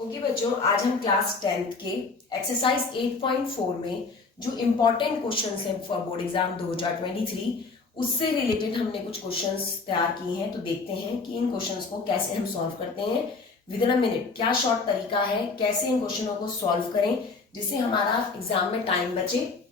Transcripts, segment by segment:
Okay बच्चों, आज हम क्लास 10th के एक्सरसाइज 8.4 में जो इम्पोर्टेंट क्वेश्चंस हैं फॉर बोर्ड एग्जाम 2023 उससे रिलेटेड हमने कुछ क्वेश्चंस तैयार किए हैं। तो देखते हैं कि इन क्वेश्चंस को कैसे हम सॉल्व करते हैं विद इन अ मिनट। क्या शॉर्ट तरीका है, कैसे इन क्वेश्चनों को सॉल्व करें जिससे हमारा एग्जाम में टाइम बचे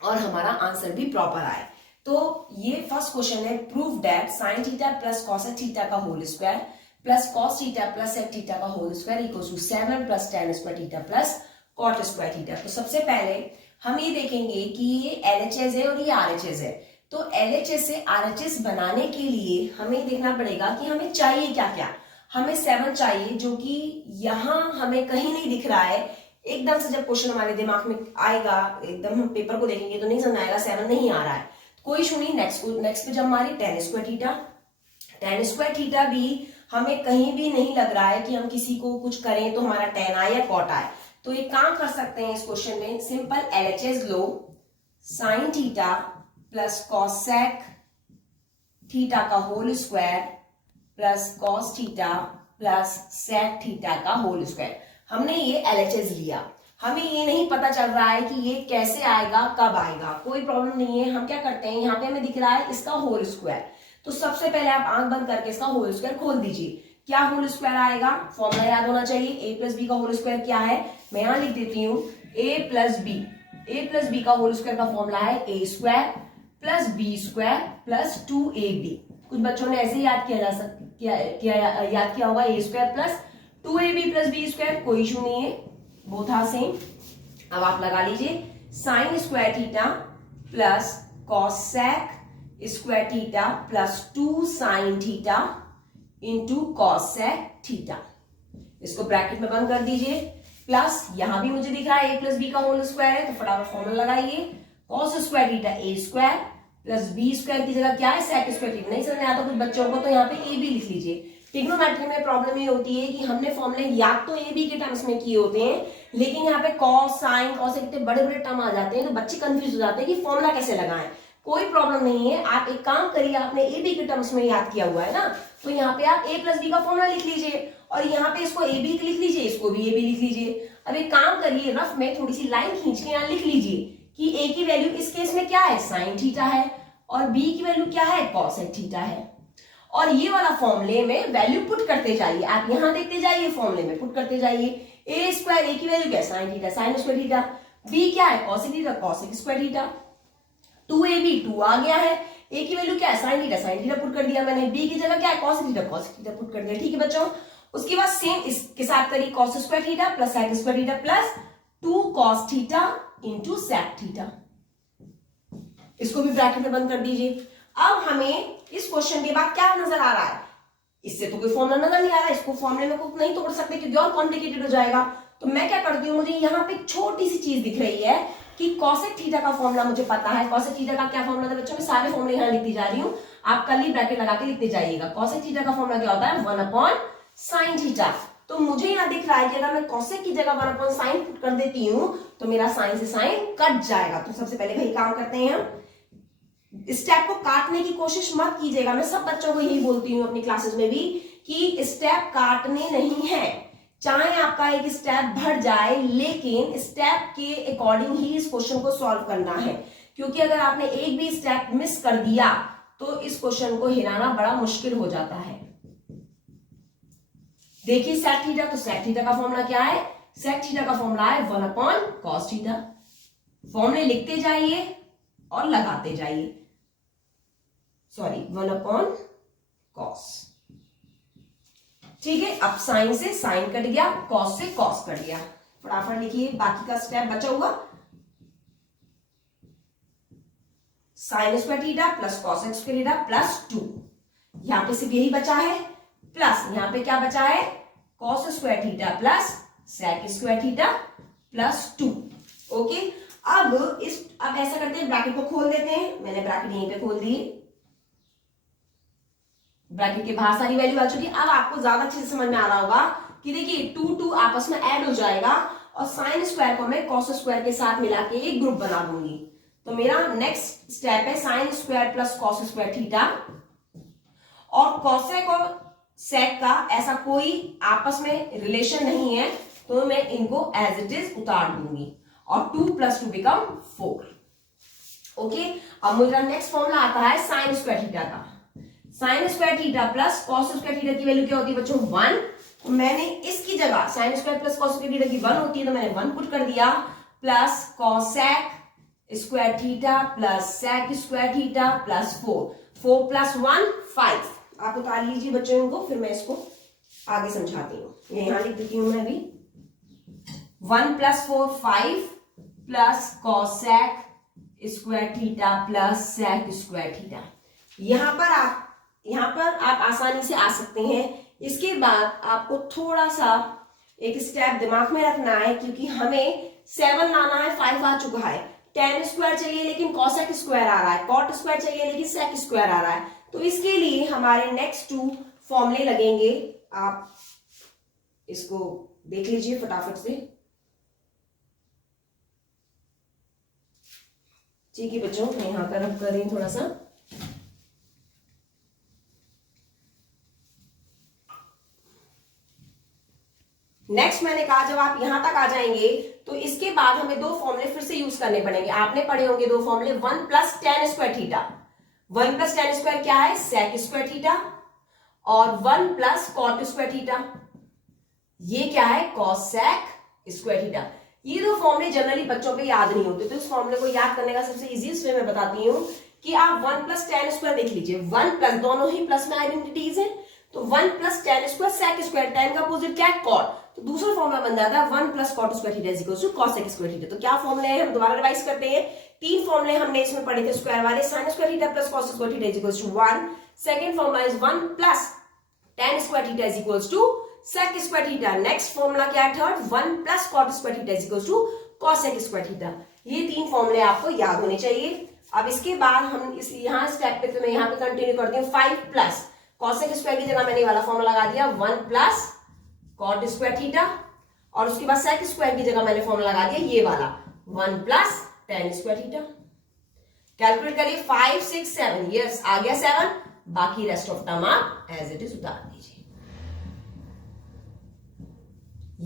और हमारा आंसर भी प्रॉपर आए। तो ये फर्स्ट क्वेश्चन है, prove that sine theta plus cosec theta का whole square plus cos theta plus sec theta का whole square equals to 7 plus tan square theta plus cot square theta. तो सबसे पहले हम ये देखेंगे कि ये LHS है और ये RHS है। तो LHS से RHS बनाने के लिए हमें देखना पड़ेगा कि हमें चाहिए क्या क्या। हमें 7 चाहिए, जो कि यहाँ हमें कहीं नहीं दिख रहा है। एकदम से जब क्वेश्चन हमारे दिमाग में आएगा, एकदम हम पेपर को देखेंगे तो नहीं समझ आएगा 7 नहीं आ रहा है। कोई इशू नहीं। नेक्स्ट पे जब हमारी tan स्क्वायर थीटा भी हमें कहीं भी नहीं लग रहा है कि हम किसी को कुछ करें तो हमारा tan आए या cot आए। तो एक काम कर सकते हैं इस क्वेश्चन में, सिंपल LHS लो, sine theta plus cosec theta का whole square plus cos theta plus sec theta का होल स्क्वायर। हमने ये LHS लिया, हमें ये नहीं पता चल रहा है कि ये कैसे आएगा, कब आएगा। कोई प्रॉब्लम नहीं है। हम क्या करते हैं, यहाँ पे हमें दिख रहा है इसका होल स्क्वायर। तो सबसे पहले आप आंख बंद करके इसका होल स्क्वायर खोल दीजिए। क्या होल स्क्वायर आएगा, फॉर्मूला याद होना चाहिए। ए प्लस बी का होल स्क्वायर क्या है, मैं यहां लिख देती हूँ ए प्लस बी का होल स्क्वायर का फॉर्मूला है a square plus b square plus 2ab। कुछ बच्चों ने ऐसे याद किया होगा a square plus 2ab plus b square. कोई इशू नहीं है, बोथ आर सेम। अब आप लगा लीजिए sine square theta plus cosec square theta plus 2 sine theta into cosec theta. इसको ब्रैकेट में बंद कर दीजिए। प्लस यहां भी मुझे दिख रहा है ए प्लस बी का होल स्क्वायर है, तो फटाफट फॉर्मूला लगाइए। कॉस स्क्वायर थीटा ए स्क्वायर प्लस बी स्क्वायर की जगह क्या है, सेक स्क्वायर थीटा। नहीं समझ में आता कुछ बच्चों को तो यहाँ पे ए बी लिख लीजिए। ट्रिग्नोमेट्री में प्रॉब्लम ये होती है कि हमने फॉर्मूले याद तो ए बी के टर्म्स में किए होते हैं, लेकिन यहाँ पे कॉस साइन कॉस इतने बड़े बड़े टर्म आ जाते हैं तो बच्चे कंफ्यूज हो जाते हैं कि फॉर्मूला कैसे लगाएं। कोई प्रॉब्लम नहीं है, आप एक काम करिए, आपने ए बी के टर्म्स में याद किया हुआ है ना, तो यहाँ पे आप ए प्लस बी का फॉर्मूला लिख लीजिए और यहाँ पे इसको ए बी लिख लीजिए, इसको भी ए बी लिख लीजिए। अब एक काम करिए, रफ में थोड़ी सी लाइन खींच के यहाँ लिख लीजिए कि ए की वैल्यू इस केस में क्या है, साइन थीटा है, और बी की वैल्यू क्या है, कॉसेक थीटा है। और ये वाला फॉर्मूले में वैल्यू पुट करते जाइए, आप यहाँ देखते जाइए, फॉर्मूले में पुट करते जाइए। ए स्क्वायर, ए की वैल्यू क्या है, sine theta, sine square theta. B क्या है, cosec theta, cosec square theta. 2ab 2 आ गया है। ए की वैल्यू क्या है, साइन थीटा पुट कर दिया मैंने। बी की जगह क्या है, कॉस थीटा पुट कर दिया। ठीक है बच्चों, उसके बाद सेम इसके साथ करिए, cos square theta plus sec square theta plus 2 cos theta into sec theta. इसको भी ब्रैकेट में बंद कर दीजिए। अब हमें इस क्वेश्चन के बाद क्या नजर आ रहा है, इससे तो कोई फॉर्मूला नजर नहीं आ रहा है, इसको फॉर्मूले में कुछ नहीं तोड़ सकते क्योंकि और कॉम्प्लिकेटेड हो जाएगा। तो मैं क्या करती हूँ, मुझे यहाँ पे छोटी सी चीज दिख रही है कि कॉसेक थीटा का फॉर्मूला मुझे पता है। कॉसेक थीटा का क्या फॉर्मूला था बच्चों, मैं सारे फॉर्मूले यहाँ लिखती जा रही हूँ, आप कल ही ब्रैकेट लगा के लिखते जाइएगा। कॉसेक थीटा का फॉर्मूला क्या होता है, 1 साइन थीटा। तो मुझे यहाँ दिख रहा है कि अगर मैं कॉसेक की जगह 1 साइन पुट कर देती हूँ तो मेरा साइन से साइन कट जाएगा। तो सबसे पहले वही काम करते हैं हम, स्टेप को काटने की कोशिश मत कीजिएगा। मैं सब बच्चों को यही बोलती हूँ अपनी क्लासेस में भी कि स्टेप काटने नहीं है, चाहे आपका एक स्टेप बढ़ जाए लेकिन स्टेप के अकॉर्डिंग ही इस क्वेश्चन को सॉल्व करना है। क्योंकि अगर आपने एक भी स्टेप मिस कर दिया तो इस क्वेश्चन को हिलाना बड़ा मुश्किल हो जाता है। देखिए सेक थीटा, तो सेक थीटा का फॉर्मूला क्या है, सेक थीटा का फॉर्मूला है 1 कॉस थीटा। फॉर्मूले लिखते जाइए और लगाते जाइए, 1 कॉस। ठीक है, अब साइन से साइन कट गया, कॉस से कॉस कट गया। फटाफट लिखिए, बाकी का स्टेप बचा हुआ, sign square theta plus cosec square theta plus 2। यहां पे सिर्फ यही बचा है, प्लस यहां पे क्या बचा है, cos square theta plus sec square theta plus 2। Okay, अब ऐसा करते हैं, ब्रैकेट को खोल देते हैं। मैंने ब्रैकेट यहीं पे खोल दी, ब्रैकेट के बाहर सारी वैल्यू आ चुकी है। अब आपको ज्यादा अच्छे से समझ में आ रहा होगा कि देखिए 2 आपस में ऐड हो जाएगा और साइन स्क्वायर को मैं कॉस स्क्वायर के साथ मिला के एक ग्रुप बना दूंगी। तो मेरा नेक्स्ट स्टेप है sign square plus cos square theta, और कॉसेक और सेक का ऐसा कोई आपस में रिलेशन नहीं है, तो मैं इनको एज इट इज उतार दूंगी और 2 + 2 बिकम 4। ओके, अब मेरा नेक्स्ट फॉर्मूला आता है साइन स्क्वायर थीटा का। Sign square theta plus cos square theta की वैल्यू क्या होती है बच्चों 1। तो मैंने इसकी जगह sign square plus cos square theta की 1 होती है, तो मैंने 1 पुट कर दिया, plus cosec square theta plus sec square theta plus 4 + 1 5। आप उतार लीजिए बच्चों इनको, फिर मैं इसको आगे समझाती हूँ। ये यहां लिख देती हूँ मैं अभी। 1 + 4 5 plus cosec square theta plus sec square theta. यहां पर आप आसानी से आ सकते हैं। इसके बाद आपको थोड़ा सा एक स्टेप दिमाग में रखना है, क्योंकि हमें 7 लाना है, 5 आ चुका है, tan स्क्वायर चाहिए लेकिन कॉसेक स्क्वायर आ रहा है, कॉट स्क्वायर चाहिए लेकिन सेक स्क्वायर आ रहा है। तो इसके लिए हमारे नेक्स्ट 2 फॉर्मूले लगेंगे। आप इसको देख लीजिए फटाफट से। ठीक है बच्चों, मैं यहां पर अब कर रही हूं थोड़ा सा। नेक्स्ट मैंने कहा जब आप यहां तक आ जाएंगे तो इसके बाद हमें 2 फॉर्मूले फिर से यूज करने पड़ेंगे। आपने पढ़े होंगे 2 फॉर्मूले, 1 + tan square theta. 1 + tan square क्या है, सेक स्क्वायर थीटा, और 1 + कॉट स्क्वायर थीटा, ये क्या है, कॉसेक स्क्वायर थीटा। ये 2 फॉर्मूले जनरली बच्चों पे याद नहीं होते, तो इस फॉर्मूले को याद करने का सबसे इजीएस्ट वे मैं बताती हूं कि आप 1 + tan स्क्वायर देख लीजिए। 1 प्लस, दोनों ही प्लस में आइडेंटिटीज है, तो 1 + tan square sec square, tan का अपोजिट क्या है, कॉट, तो दूसरा फॉर्मूला बन जाता है 1 + cot square theta = cosec square theta. तो क्या फॉर्मूले हैं, हम दोबारा रिवाइज करते हैं। 3 फॉर्मूले हमने इसमें पढ़े थे स्क्वायर वाले। sin square theta plus cos square theta = 1। Second formula is 1 + tan square theta = sec square theta. Next formula क्या है, third, 1 + cot square theta = cosec square theta. ये 3 फॉर्मूले आपको याद होने चाहिए। अब इसके बाद हम इस यहां स्टेप पे, तो मैं यहां पे कंटिन्यू करती हूँ। 5 + cosec स्क्वायर की जगह मैंने वाला फॉर्मूला लगा दिया, 1 + cot स्क्वायर थीटा, और उसके बाद सेक स्क्वायर की जगह मैंने फॉर्मूला लगा दिया ये वाला, 1 + tan स्क्वायर थीटा। कैलकुलेट करिए, 5 6 7, यस आ गया 7, बाकी रेस्ट ऑफ टर्म आप एज इट इज उतार दीजिए।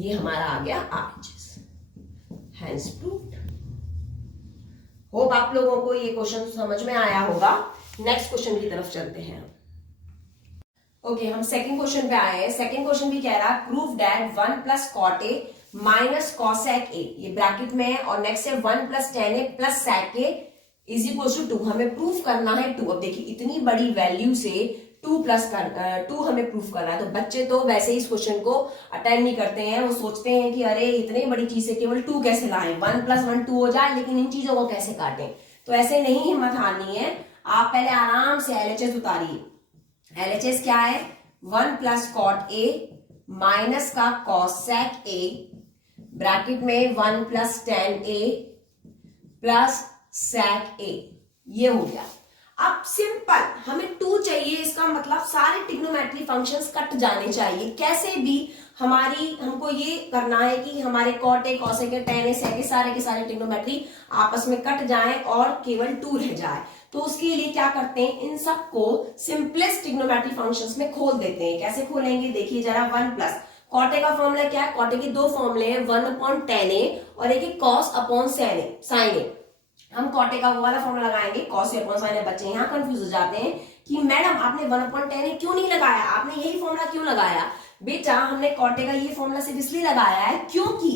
ये हमारा आ गया RHS, हैंस प्रूव्ड। होप आप लोगों को ये क्वेश्चन समझ में आया होगा। नेक्स्ट क्वेश्चन की तरफ चलते हैं। ओके, हम सेकंड क्वेश्चन पे आए हैं। सेकंड क्वेश्चन भी कह रहा है prove that 1 + cot A - cosec A, ये ब्रैकेट में है, और नेक्स्ट है 1 + tan A + sec A = 2। हमें प्रूफ करना है 2। अब देखिए इतनी बड़ी वैल्यू से 2 हमें प्रूफ करना है, तो बच्चे तो वैसे ही इस क्वेश्चन को अटेंड नहीं करते हैं। वो सोचते हैं कि अरे इतनी बड़ी चीज से केवल 2 कैसे लाएं, 1 + 1 2 हो जाए, लेकिन इन चीजों को कैसे काटें। तो ऐसे नहीं हिम्मत हारनी है, आप पहले आराम से LHS उतारिए। LHS क्या है, 1 + cot A माइनस का cosec A ब्रैकेट में 1 + tan A plus sec A, ये हो गया। अब सिंपल हमें 2 चाहिए, इसका मतलब सारे ट्रिग्नोमेट्री फंक्शंस कट जाने चाहिए। कैसे भी हमको ये करना है कि हमारे cot A, cosec A, tan A, sec A सारे के सारे ट्रिग्नोमेट्री आपस में कट जाएं और केवल 2 रह जाए। तो उसके लिए क्या करते हैं, इन सबको सिंपलेस्ट ट्रिग्नोमेट्री फंक्शंस में खोल देते हैं। कैसे खोलेंगे देखिए जरा। 1 + cot A का फॉर्मूला क्या है, cot A के 2 फॉर्मूले हैं, 1/tan A और एक cos/sin A। हम cot A का वो वाला फॉर्मूला लगाएंगे, cos A/sin A। बच्चे यहाँ कंफ्यूज हो जाते हैं कि मैडम आपने 1/tan A क्यों नहीं लगाया, आपने यही फॉर्मूला क्यों लगाया। बेटा हमने cot A का ये फॉर्मूला सिर्फ इसलिए लगाया है क्योंकि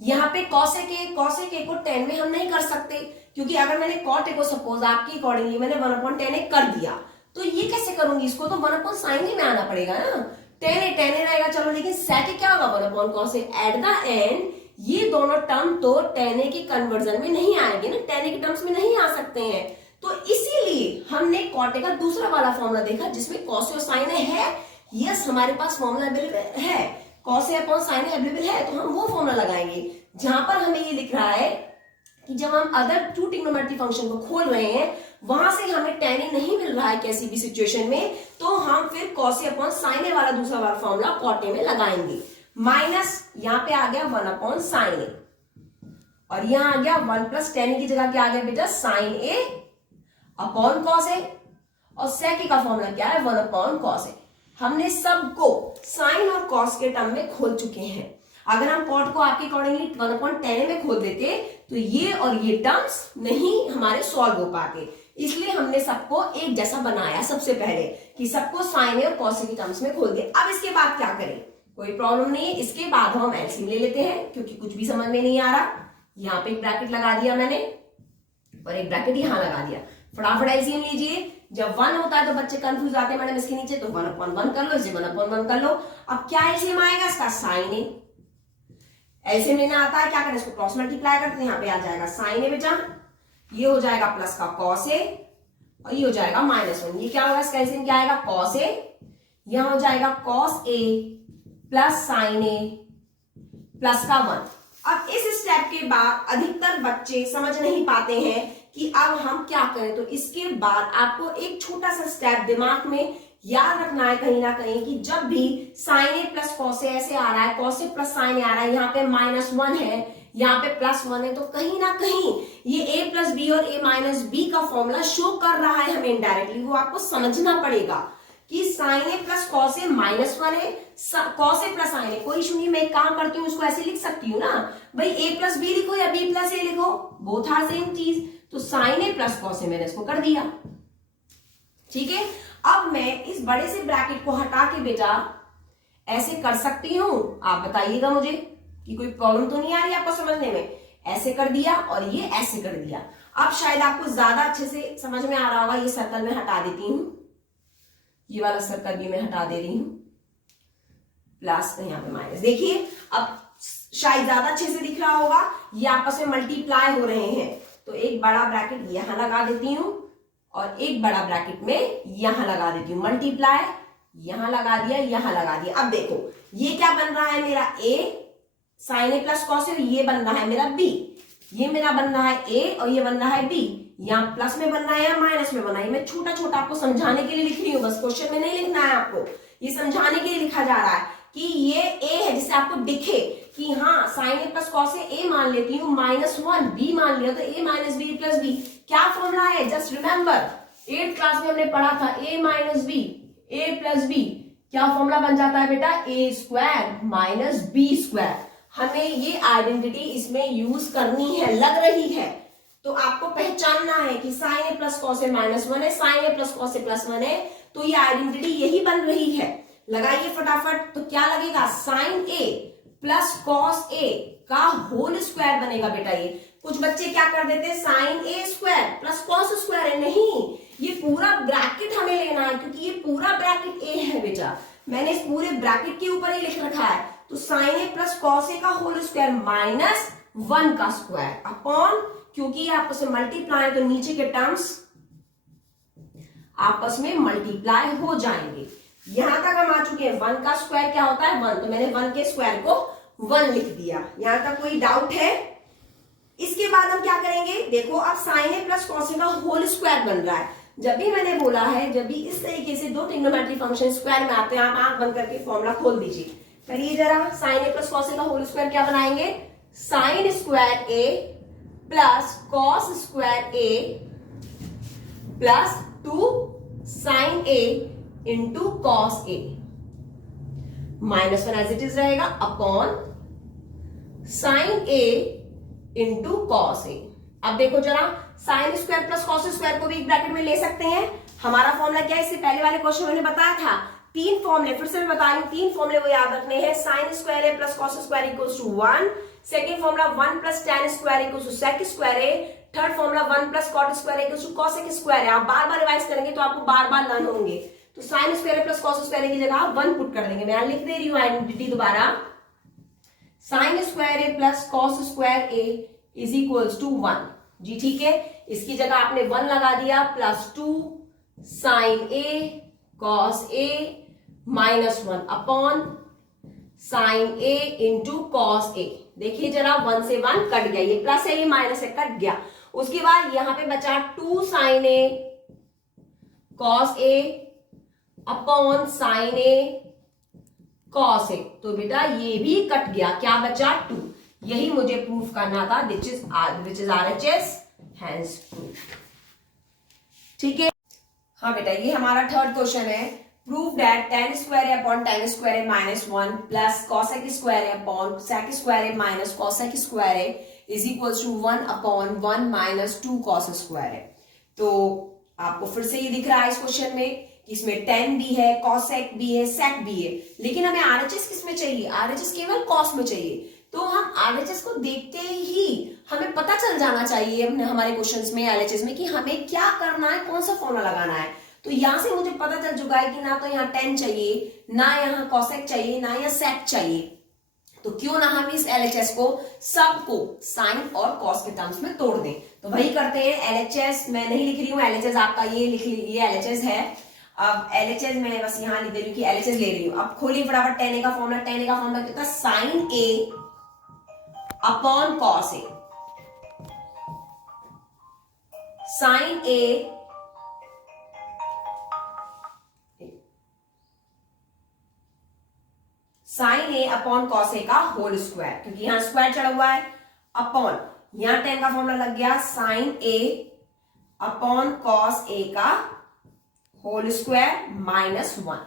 यहाँ पे cosec A को tan में हम नहीं कर सकते, क्योंकि अगर मैंने cot A को सपोज आपकी अकॉर्डिंगली मैंने 1/tan A कर दिया, तो ये कैसे करूंगी, इसको तो 1/sin A में आना पड़ेगा ना। tan A रहेगा चलो, लेकिन sec A क्या होगा, 1/cos A। At the end ये दोनों टर्म तो tan A के कन्वर्जन में नहीं आएंगे ना, tan A के टर्म्स में नहीं आ सकते हैं। तो इसीलिए हमने cot A का दूसरा वाला फॉर्मूला देखा जिसमें cos A और sin A है। यस हमारे पास फॉर्मूला अवेलेबल है, cos A/sin A अवेलेबल है, तो हम वो फॉर्मूला लगाएंगे जहां पर हमें ये लिख रहा है कि जब हम अदर 2 ट्रिग्नोमेट्री फंक्शन को खोल रहे हैं वहां से हमें tan A नहीं मिल रहा है किसी भी सिचुएशन में, तो हम फिर cos A/sin A वाला दूसरा वाला फॉर्मूला cot A में लगाएंगे। माइनस यहाँ पे आ गया 1/sin A, और यहां आ गया 1 + tan A की जगह क्या आ गया बेटा, sin A/cos A, और sec A का फॉर्मूला क्या है, 1/cos A। हमने सबको साइन और कॉस के टर्म में खोल चुके हैं। अगर हम कॉट को आपके अकॉर्डिंगली 1/10 में खोल देते तो ये और ये टर्म्स नहीं हमारे सॉल्व हो पाते, इसलिए हमने सबको एक जैसा बनाया सबसे पहले कि सबको साइन और कॉस के टर्म्स में खोल दिया। अब इसके बाद क्या करें, कोई प्रॉब्लम नहीं है। इसके बाद हम एलसीएम ले लेते हैं क्योंकि कुछ भी समझ में नहीं आ रहा। यहाँ पे एक ब्रैकेट लगा दिया मैंने और एक ब्रैकेट यहां लगा दिया। फटाफट एलसीएम लीजिए। जब 1 होता है तो बच्चे कंफ्यूज आते हैं मैडम इसके नीचे, तो 1/1 कर लो, इसे 1/1 कर लो। अब क्या एलसीएम आएगा इसका, साइन ए। एलसीएम लेना आता है, क्या करें, इसको क्रॉस मल्टीप्लाई करते हैं। यहाँ पे आ जाएगा साइन ए बेटा, ये हो जाएगा प्लस का कॉस ए और ये हो जाएगा -1। ये क्या होगा, इसका एलसीएम क्या आएगा, कॉस ए। यहां हो जाएगा cos a plus sign A plus का 1। अब इस स्टेप के बाद अधिकतर बच्चे समझ नहीं पाते हैं कि अब हम क्या करें, तो इसके बाद आपको एक छोटा सा स्टेप दिमाग में याद रखना है कहीं ना कहीं कि जब भी साइन ए प्लस कॉस ए ऐसे आ रहा है, कॉस ए प्लस साइन ए आ रहा है, यहाँ पे -1 है, यहाँ पे +1 है, तो कहीं ना कहीं ये a प्लस बी और a माइनस बी का फॉर्मूला शो कर रहा है हमें इनडायरेक्टली। वो आपको समझना पड़ेगा कि sign A plus cos A -1 है, कॉस ए प्लस साइन ए। कोई इशू नहीं, मैं एक काम करती हूँ, उसको ऐसे लिख सकती हूँ ना भाई, a प्लस बी लिखो या b प्लस ए लिखो, बोथ आर सेम चीज। तो साइन ए प्लस कॉस ए मैंने इसको कर दिया, ठीक है। अब मैं इस बड़े से ब्रैकेट को हटा के बेटा ऐसे कर सकती हूं, आप बताइएगा मुझे कि कोई प्रॉब्लम तो नहीं आ रही आपको समझने में। ऐसे कर दिया और ये ऐसे कर दिया। अब शायद आपको ज्यादा अच्छे से समझ में आ रहा होगा। ये सर्कल में हटा देती हूं, ये वाला सर्कल भी मैं हटा दे रही हूं, प्लस यहाँ पे माइनस। देखिए अब शायद ज्यादा अच्छे से दिख रहा होगा, ये आपस में मल्टीप्लाई हो रहे हैं। तो एक बड़ा ब्रैकेट यहां लगा देती हूं और एक बड़ा ब्रैकेट में यहां लगा देती हूं। मल्टीप्लाई यहां लगा दिया, यहां लगा दिया। अब देखो ये क्या बन रहा है मेरा a sine A plus cos a, ये बन रहा है मेरा b, ये मेरा बन रहा है a और ये बन रहा है b। यहाँ प्लस में बन रहा है या माइनस में बना है, मैं छोटा छोटा आपको समझाने के लिए लिख रही हूँ, बस क्वेश्चन में नहीं लिखना है आपको, ये समझाने के लिए लिखा जा रहा है कि ये a है, जिससे आपको दिखे कि हाँ sine A plus cos A मान लेती हूँ, -1 b मान लिया तो a minus B plus B. क्या फॉर्मूला है, जस्ट रिमेंबर 8th क्लास में हमने पढ़ा था a minus B a plus B. क्या फॉर्मूला बन जाता है बेटा, a square minus B square. हमें ये आइडेंटिटी इसमें यूज करनी है, लग रही है तो आपको पहचानना है कि sign A plus cos A -1 है, sign A plus cos A +1 है, तो ये आइडेंटिटी यही बन रही है। लगाइए फटाफट, तो क्या लगेगा, साइन ए प्लस कॉस ए का होल स्क्वायर बनेगा बेटा। ये कुछ बच्चे क्या कर देते हैं, साइन ए स्क्वायर प्लस कॉस स्क्वायर है, नहीं, ये पूरा ब्रैकेट हमें लेना है क्योंकि ये पूरा ब्रैकेट ए है बेटा, मैंने इस पूरे ब्रैकेट के ऊपर ही लिख रखा है। तो साइन ए प्लस कॉस ए का होल स्क्वायर -1 का स्क्वायर अपॉन, क्योंकि ये आपस में मल्टीप्लाई तो नीचे के टर्म्स आपस में मल्टीप्लाई हो जाएंगे। यहां तक हम आ चुके हैं, 1 का स्क्वायर क्या होता है 1, तो मैंने 1 के स्क्वायर को 1 लिख दिया। यहां तक कोई डाउट है? इसके बाद हम क्या करेंगे, देखो अब साइन ए प्लस कॉस ए का होल स्क्वायर बन रहा है। जब भी मैंने बोला है, जब भी इस तरीके से दो ट्रिग्नोमेट्री फंक्शन स्क्वायर में आते हैं, आप आंख बंद करके फॉर्मूला खोल दीजिए, करिए जरा। साइन ए प्लस कॉस ए का होल स्क्वायर क्या बनाएंगे, sine square A plus cos square A plus 2 sine A into cos A, -1 as it is रहेगा upon sine A into cos A. अब देखो जरा, sine square plus cos square को भी एक ब्रैकेट में ले सकते हैं। हमारा फॉर्मूला क्या है, इससे पहले वाले क्वेश्चन मैंने बताया था, 3 फॉर्मूले, फिर से मैं बता रही हूँ, 3 फॉर्मूले वो याद रखने हैं। Sine square A plus cos square equals to 1, second formula 1 plus tan square equals to sec square A, third formula 1 plus cot square equals to cosec square है। आप बार बार रिवाइज करेंगे तो आपको बार बार लर्न होंगे। तो sign square A plus cos square की जगह 1 put कर देंगे। मैं यहां लिख दे रही हूँ आइडेंटिटी दोबारा, sine square A plus cos square A is equals to 1 जी, ठीक है। इसकी जगह आपने 1 लगा दिया, plus 2 sine A cos A -1 upon sine A into cos A. देखिए जरा, 1 से 1 कट गया, ये प्लस है ये माइनस है, कट गया। उसके बाद यहां पे बचा 2 sine A cos a upon sine A cos ए, तो बेटा ये भी कट गया, क्या बचा 2। यही मुझे प्रूफ करना था, which is RHS hence proof, ठीक है। हाँ बेटा, ये हमारा थर्ड क्वेश्चन है। Prove that tan square a upon tan square a minus 1 plus cosec square a upon sec square a minus cosec square A is equal to 1 upon 1 minus 2 cos square a. तो आपको फिर से ये दिख रहा है इस क्वेश्चन में कि इसमें tan भी है, cosec भी है, sec भी है, लेकिन हमें RHS किस में चाहिए? RHS केवल cos में चाहिए। तो हम RHS को देखते ही हमें पता चल जाना चाहिए हमारे क्वेश्चंस में LHS में कि हमें क्या करना है, कौन सा फॉर्मूला लगाना है। तो यहां से मुझे पता चल चुका है कि ना तो यहाँ tan चाहिए, ना यहाँ cosec चाहिए, ना यहाँ sec चाहिए। तो क्यों ना हम इस LHS को सबको साइन और कॉस के टर्म्स में तोड़ दें। तो वही करते हैं। LHS मैं नहीं लिख रही हूँ, LHS आपका ये लिख ली, ये LHS है। अब LHS मैं बस यहाँ लिख दे रही हूँ कि LHS ले रही हूँ। अब खोलिए फटाफट tan a का फॉर्मूला। tan a का फॉर्मूला कितना? Sine a upon cos a. Sine a sine a upon cos ए का होल स्क्वायर, क्योंकि यहां स्क्वायर चढ़ा हुआ है, अपॉन यहां tan का फॉर्मूला लग गया साइन ए अपॉन कॉस ए का होल स्क्वायर माइनस 1।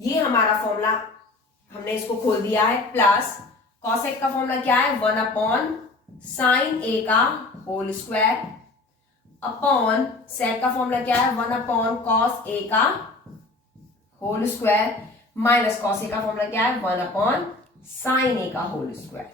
ये हमारा फॉर्मूला हमने इसको खोल दिया है। प्लस cosec का फॉर्मूला क्या है? 1 अपॉन साइन ए का होल स्क्वायर अपॉन sec का फॉर्मूला क्या है? 1 अपॉन कॉस ए का होल स्क्वायर माइनस cos ए का फॉर्मूला क्या है? 1 अपॉन साइन ए का होल स्क्वायर।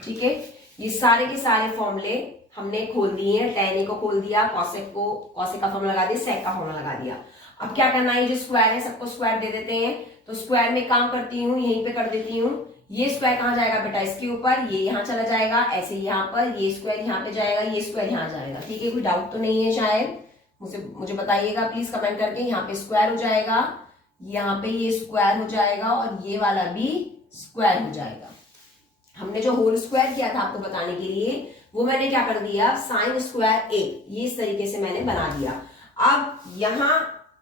ठीक है, ये सारे के सारे फॉर्मूले हमने खोल दिए हैं। tan ए को खोल दिया, cos ए का फॉर्मूला लगा दिया, sec का फॉर्मूला लगा दिया। अब क्या करना है? ये जो स्क्वायर है सबको स्क्वायर दे देते हैं। तो स्क्वायर में काम करती हूँ, यहीं पे कर देती हूँ। ये स्क्वायर कहाँ जाएगा बेटा? इसके ऊपर। ये यहाँ चला जाएगा, ऐसे यहाँ पर। ये स्क्वायर यहाँ पे जाएगा, ये स्क्वायर यहाँ जाएगा। ठीक है, कोई डाउट तो नहीं है शायद? मुझे बताइएगा प्लीज कमेंट करके। यहाँ पे स्क्वायर हो जाएगा, यहाँ पे ये स्क्वायर हो जाएगा और ये वाला भी स्क्वायर हो जाएगा। हमने जो होल स्क्वायर किया था आपको बताने के लिए, वो मैंने क्या कर दिया? साइन स्क्वायर ए, ये इस तरीके से मैंने बना दिया। अब यहां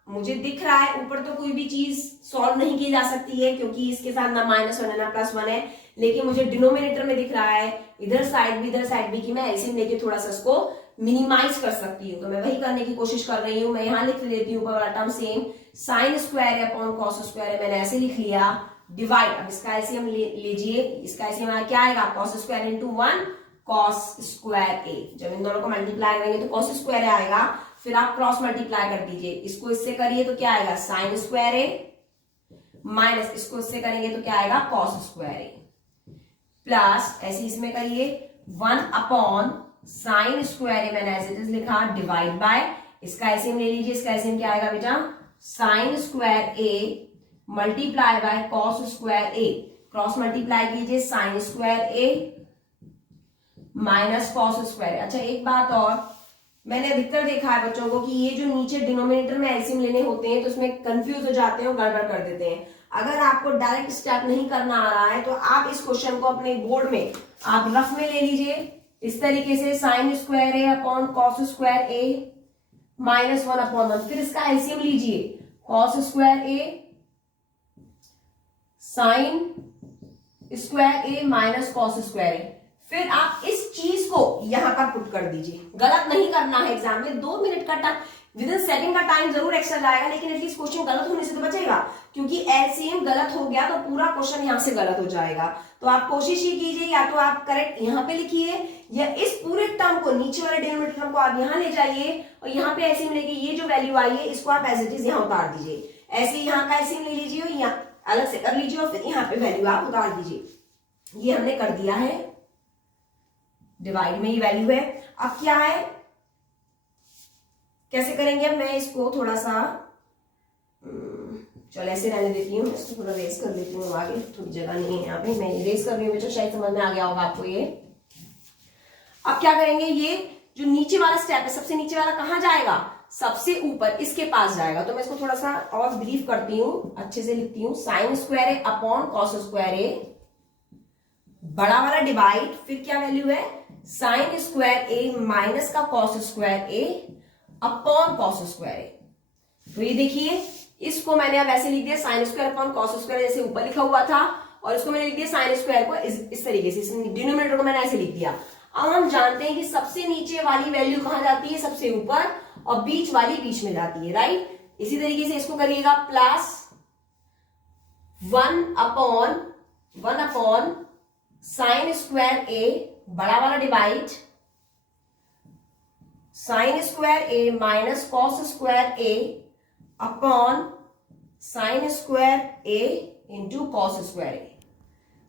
मुझे दिख रहा है ऊपर तो कोई भी चीज सॉल्व नहीं की जा सकती है, क्योंकि इसके साथ ना -1 है ना +1 है, लेकिन मुझे डिनोमिनेटर में दिख रहा है इधर साइड भी कि मैं एलसीएम लेके थोड़ा सा इसको मिनिमाइज कर सकती हूँ। तो मैं वही करने की कोशिश कर रही हूँ। मैं यहाँ लिख लेती हूँ ऊपर वाला टर्म सेम, साइन स्क्वायर है अपॉन कॉस स्क्वायर है, मैंने ऐसे लिख लिया। डिवाइड, अब इसका एलसीएम लीजिए। इसका एलसीएम क्या आएगा? Cos square into 1 cos square a. जब इन दोनों को मल्टीप्लाई करेंगे तो कॉस स्क्वायर आएगा, फिर आप क्रॉस मल्टीप्लाई कर दीजिए। इसको इससे करिए तो क्या आएगा? साइन स्क्वायर ए माइनस इसको इससे करेंगे तो क्या आएगा? कॉस स्क्वायर ए प्लस ऐसे इसमें करिए 1 अपॉन साइन स्क्वायर ए, मैंने एज इट इज लिखा, डिवाइड बाय इसका एलसीएम ले लीजिए। इसका एलसीएम क्या आएगा बेटा? Sign square A multiply by cos square A. Cross multiply कीजिए, sign square a minus cos square. अच्छा एक बात और, मैंने अधिकतर देखा है बच्चों को कि ये जो नीचे डिनोमिनेटर में एलसीएम लेने होते हैं तो इसमें कंफ्यूज हो जाते हैं और गड़बड़ कर देते हैं। अगर आपको डायरेक्ट स्टेप नहीं करना आ रहा है तो आप इस क्वेश्चन को अपने बोर्ड में आप रफ में ले लीजिए इस तरीके से, sign square a upon cos square a minus 1 upon 1। फिर इसका एलसीएम लीजिए, cos square A sign square a minus cos square ए। फिर आप इस चीज को यहां पर पुट कर दीजिए। गलत नहीं करना है एग्जाम में। 2 मिनट का टाइम, विद इन सेकंड का टाइम जरूर एक्स्ट्रा जाएगा, लेकिन एटलीस्ट क्वेश्चन गलत होने से तो बचेगा, क्योंकि एलसीएम गलत हो गया तो पूरा क्वेश्चन यहां से गलत हो जाएगा। तो आप कोशिश ही कीजिए, या तो आप करेक्ट यहां पे लिखिए या इस पूरे टर्म को, नीचे वाले डिनोमिनेटर टर्म को आप यहां ले जाइए और यहाँ पे एलसीएम लेके ये जो वैल्यू आई है इसको आप एज इट इज यहां उतार दीजिए। ऐसे यहाँ का एलसीएम ले लीजिए और यहाँ अलग से कर लीजिए और फिर यहाँ पे वैल्यू आप उतार दीजिए। ये हमने कर दिया है, डिवाइड में ही वैल्यू है। अब क्या है, कैसे करेंगे? अब मैं इसको थोड़ा सा चलो ऐसे रहने देती हूँ, इसको थोड़ा रेस कर देती हूँ आगे, थोड़ी जगह नहीं है यहाँ पे, मैं रेस कर रही हूँ बेटा, शायद समझ में आ गया होगा आपको ये। अब क्या करेंगे? ये जो नीचे वाला स्टेप है, सबसे नीचे वाला कहाँ जाएगा? सबसे ऊपर इसके पास जाएगा। तो मैं इसको थोड़ा सा और ब्रीफ करती हूँ, अच्छे से लिखती हूँ। Sign square a upon cos square ए, बड़ा वाला डिवाइड, फिर क्या वैल्यू है? साइन स्क्वायर ए माइनस का cos square a upon cos square a. तो ये देखिए, इसको मैंने अब ऐसे लिख दिया, sine square upon cos square, जैसे ऊपर लिखा हुआ था, और इसको मैंने लिख दिया साइन स्क्वायर को इस तरीके से, डिनोमिनेटर को मैंने ऐसे लिख दिया। अब हम जानते हैं कि सबसे नीचे वाली वैल्यू कहां जाती है? सबसे ऊपर, और बीच वाली बीच में जाती है, राइट? इसी तरीके से इसको करिएगा प्लस 1 अपॉन साइन स्क्वायर ए बड़ा वाला divide sign square a minus cos square a upon sign square A into cos square a.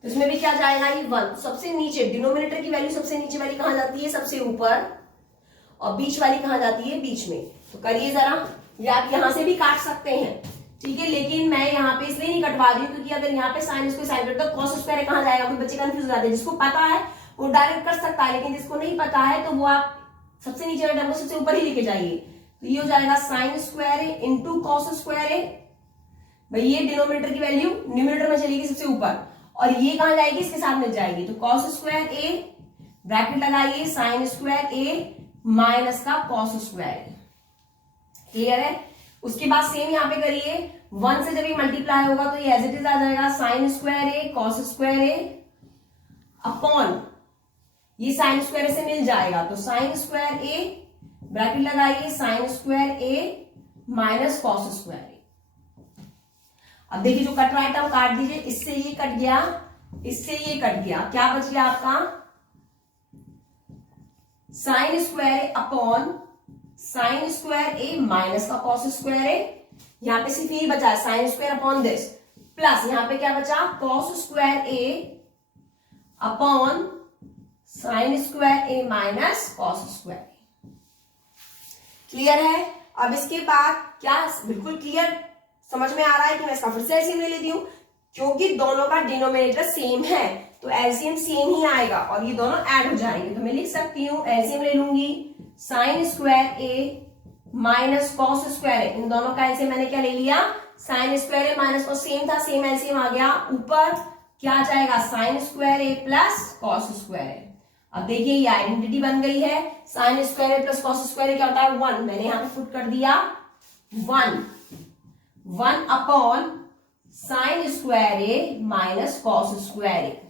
तो इसमें भी क्या जाएगा, ये 1 सबसे नीचे, डिनोमिनेटर की वैल्यू सबसे नीचे वाली कहां जाती है, सबसे ऊपर, और बीच वाली कहां जाती है, बीच में। तो करिए जरा, या आप यहां से भी काट सकते हैं, ठीक है, लेकिन मैं यहाँ पे इसलिए नहीं कटवा रही हूँ क्योंकि अगर यहाँ पे साइन स्क्वायर साइन तो कॉस स्क्वायर कहां जाएगा, कोई बच्चे कंफ्यूज हो जाते हैं। जिसको पता है वो डायरेक्ट कर सकता है, लेकिन जिसको नहीं पता है तो वो आप सबसे नीचे वाले टर्म को सबसे ऊपर ही लेके जाइए। तो ये हो जाएगा साइन स्क्वायर ए इंटू कॉस स्क्वायर ए। भाई ये डिनोमिनेटर की वैल्यू न्यूमिनेटर में चलेगी सबसे ऊपर, और ये कहां जाएगी, इसके साथ मिल जाएगी। तो कॉस स्क्वायर ए ब्रैकेट लगाइए साइन स्क्वायर ए माइनस का कॉस स्क्वायर ए। क्लियर है। उसके बाद सेम यहां पे करिए, 1 से जब ये मल्टीप्लाई होगा तो ये एज इट इज आ जाएगा sign square A cos square a upon ये साइन स्क्वायर से मिल जाएगा, तो साइन स्क्वायर ए ब्रैकेट लगाइए sign square a minus cos square ए। अब देखिए जो कट रहा है टर्म काट दीजिए, इससे ये कट गया, इससे ये कट गया, क्या बच गया आपका, sign square a upon sign square a minus का कॉस स्क्वायर ए। यहां पे सिर्फ ये बचा है sine square upon this, plus यहां पे क्या बचा, cos square a upon sign square a minus cos square A. Clear है। अब इसके बाद क्या बिल्कुल क्लियर समझ में आ रहा है कि मैं इसका फिर से एलसीएम ले लेती हूं, क्योंकि दोनों का डिनोमिनेटर सेम है तो एलसीएम सेम ही आएगा और ये दोनों ऐड हो जाएंगे। तो मैं लिख सकती हूं, एलसीएम ले लूंगी sign square a minus cos square ए। इन दोनों का एलसीएम मैंने क्या ले लिया, sign square a minus cos, same था, सेम एलसीएम आ गया। ऊपर क्या जाएगा, sign square A plus cos square ए। अब देखिए ये आइडेंटिटी बन गई है, sign square A plus cos square ए क्या होता है, 1। मैंने यहां पे पुट कर दिया 1 upon sign square a minus cos square ए।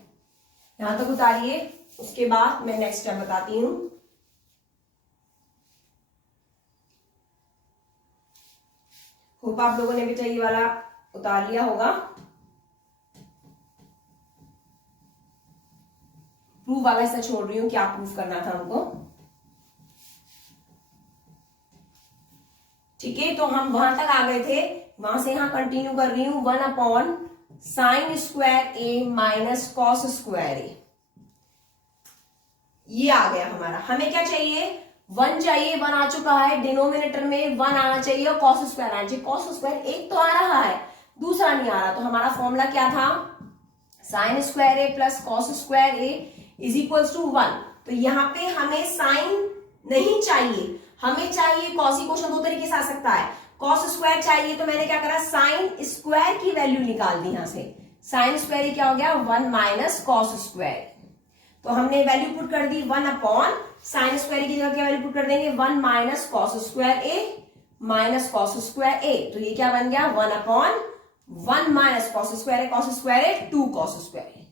यहां तक उतारिए, उसके बाद मैं नेक्स्ट स्टेप बताती हूं। होप आप लोगों ने बेटा ये वाला उतार लिया होगा। प्रूफ वाला ऐसा छोड़ रही हूं, क्या प्रूफ करना था हमको, ठीक है। तो हम वहां तक आ गए थे, वहां से यहां कंटिन्यू कर रही हूं, 1 upon sign square a minus cos square ए। ये आ गया हमारा। हमें क्या चाहिए, 1 चाहिए, 1 आ चुका है, डिनोमिनेटर में 1 आना चाहिए और कॉस स्क्वायर आना चाहिए। कॉस स्क्वायर एक तो आ रहा है, दूसरा नहीं आ रहा, तो हमारा फॉर्मूला क्या था, sine square A plus cos square A is equals to 1। तो यहाँ पे हमें साइन नहीं चाहिए, हमें चाहिए कॉस। ही क्वेश्चन 2 तरीके से आ सकता है, कॉस स्क्वायर चाहिए तो मैंने क्या करा, साइन स्क्वायर की वैल्यू निकाल दी। यहां से साइन स्क्वायर क्या हो गया, 1 माइनस कॉस स्क्वायर। तो हमने वैल्यू पुट कर दी 1 अपॉन साइन स्क्वायर की जगह क्या वैल्यू पुट कर देंगे, 1 minus cos square a minus cos square a. तो ये क्या बन गया, 1 अपॉन 1 माइनस कॉस स्क्वायर ए, कॉस स्क्वायर ए 2 कॉस स्क्वायर ए।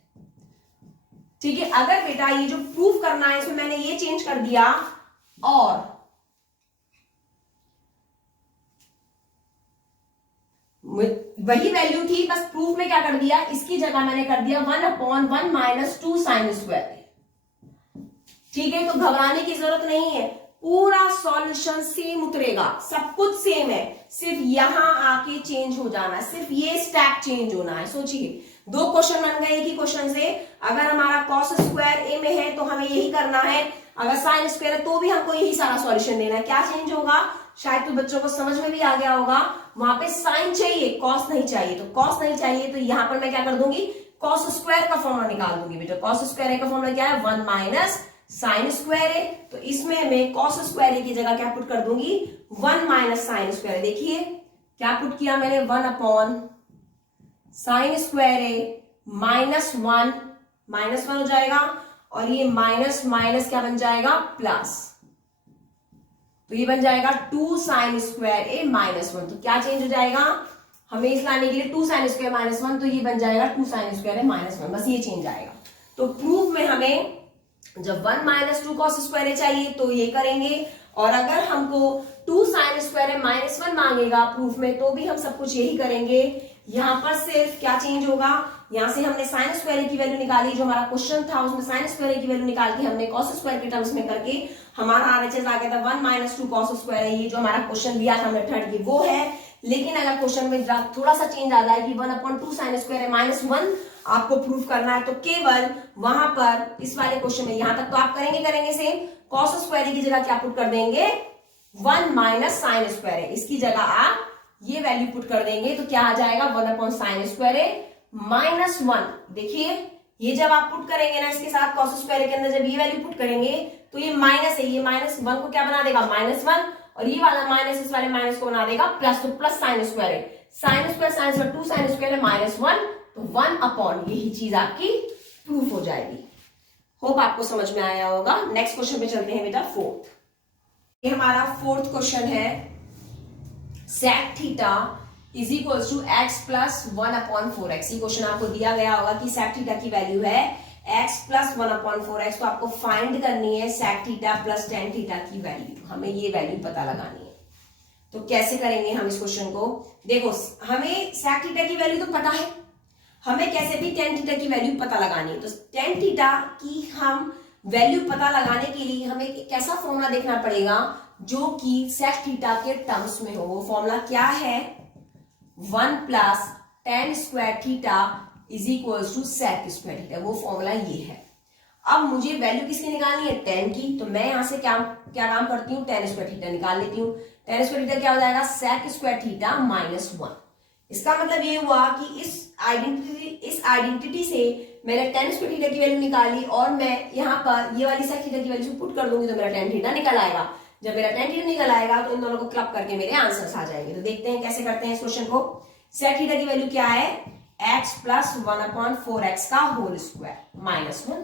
ठीक है। अगर बेटा ये जो प्रूफ करना है इसमें मैंने ये चेंज कर दिया और वही वैल्यू थी, बस प्रूफ में क्या कर दिया, इसकी जगह मैंने कर दिया 1 अपॉन 1 माइनस 2 साइन स्क्वायर। ठीक है। तो घबराने की जरूरत नहीं है, पूरा सॉल्यूशन सेम उतरेगा, सब कुछ सेम है, सिर्फ यहां आके चेंज हो जाना है, सिर्फ ये स्टेप चेंज होना है। सोचिए 2 क्वेश्चन बन गए एक ही क्वेश्चन से। अगर हमारा कॉस स्क्वायर ए में है तो हमें यही करना है, अगर साइन स्क्वायर है तो भी हमको यही सारा सॉल्यूशन देना है। क्या चेंज होगा, शायद तो बच्चों को समझ में भी आ गया होगा, वहां पे साइन चाहिए, कॉस नहीं चाहिए। तो कॉस नहीं चाहिए तो यहां पर मैं क्या कर दूंगी, कॉस स्क्वायर का फॉर्मूला निकाल दूंगी बेटा। कॉस स्क्वायर का फॉर्मूला क्या है, 1 माइनस साइन स्क्वायर ए। तो इसमें मैं कॉस स्क्वायर ए की जगह क्या पुट कर दूंगी, 1 माइनस साइन स्क्वायर। देखिए क्या पुट किया मैंने, 1 upon sign square a minus 1 हो जाएगा, और ये माइनस माइनस क्या बन जाएगा, प्लस। तो ये बन जाएगा 2 साइन स्क्वायर ए माइनस 1। तो क्या चेंज हो जाएगा, हमें इस लाने के लिए 2 साइन स्क्वायर माइनस 1, तो ये बन जाएगा 2 साइन स्क्वायर ए माइनस 1, बस ये चेंज आएगा। तो प्रूफ में हमें जब 1 माइनस 2 कॉस स्क्वायर ए चाहिए तो ये करेंगे, और अगर हमको 2 साइन स्क्वायर है -1 मांगेगा प्रूफ में, तो भी हम सब कुछ यही करेंगे। यहां पर सिर्फ क्या चेंज होगा, यहां से हमने साइन स्क्वायर की वैल्यू निकाली, जो हमारा क्वेश्चन था उसमें साइन स्क्वायर की वैल्यू निकाल के हमने कॉस स्क्वायर के टर्म्स में करके हमारा आरएचएस आ गया था 1 - 2 कॉस स्क्वायर है। ये जो हमारा क्वेश्चन दिया था हमने थर्ड की वो है। लेकिन अगर क्वेश्चन में थोड़ा सा चेंज आ जाए कि 1/2 साइन स्क्वायर है -1 आपको प्रूफ करना है, तो केवल वहां पर इस वाले क्वेश्चन में यहां तक तो आप करेंगे सेम, कॉस स्क्वायर की जगह क्या पुट कर देंगे 1 - साइन स्क्वायर है, इसकी जगह आप ये वैल्यू पुट कर देंगे तो क्या आ जाएगा 1 साइन स्क्वायर -1। देखिए ये जब आप पुट करेंगे ना इसके साथ कॉस स्क्वायर के अंदर जब ये वैल्यू पुट करेंगे तो ये माइनस है, ये -1 को क्या बना देगा -1 और ये वाला माइनस इस वाले माइनस को बना देगा प्लस, तो प्लस साइन स्क्वायर है, साइन स्क्वायर 2 साइन स्क्वायर है -1, तो 1 यही चीज आपकी प्रूफ हो जाएगी। होप आपको समझ में आया होगा। नेक्स्ट क्वेश्चन पे चलते हैं बेटा, फोर्थ। ये हमारा फोर्थ क्वेश्चन है, sec theta is equal to x plus 1/4x। ये क्वेश्चन आपको दिया गया होगा कि sec थीटा की वैल्यू है x प्लस 1/4x, तो आपको फाइंड करनी है sec theta plus tan theta की वैल्यू, हमें ये वैल्यू पता लगानी है। तो कैसे करेंगे हम इस क्वेश्चन को, देखो हमें sec थीटा की वैल्यू तो पता है, हमें कैसे भी tan थीटा की वैल्यू पता लगानी है। तो tan थीटा की हम वैल्यू पता लगाने के लिए हमें एक ऐसा फॉर्मूला देखना पड़ेगा जो कि sec थीटा के टर्म्स में हो। वो फॉर्मूला क्या है, 1 plus tan square theta is equal to sec square theta, वो फॉर्मूला ये है। अब मुझे वैल्यू किसकी निकालनी है, tan की, तो मैं यहां से क्या काम करती हूँ, tan स्क्वायर थीटा निकाल लेती हूँ। tan स्क्वायर थीटा क्या हो जाएगा, sec स्क्वायर थीटा -1। इसका मतलब ये हुआ कि इस आइडेंटिटी से मैंने tan स्क्वायर थीटा की वैल्यू निकाली और मैं यहाँ पर ये वाली sec थीटा की वैल्यू पुट कर दूंगी तो मेरा tan थीटा निकल आएगा। जब मेरा tan थीटा निकल आएगा तो इन दोनों को क्लब करके मेरे आंसर्स आ जाएंगे। तो देखते हैं कैसे करते हैं इस क्वेश्चन को। sec थीटा की वैल्यू क्या है, x प्लस 1/4x का whole square -1,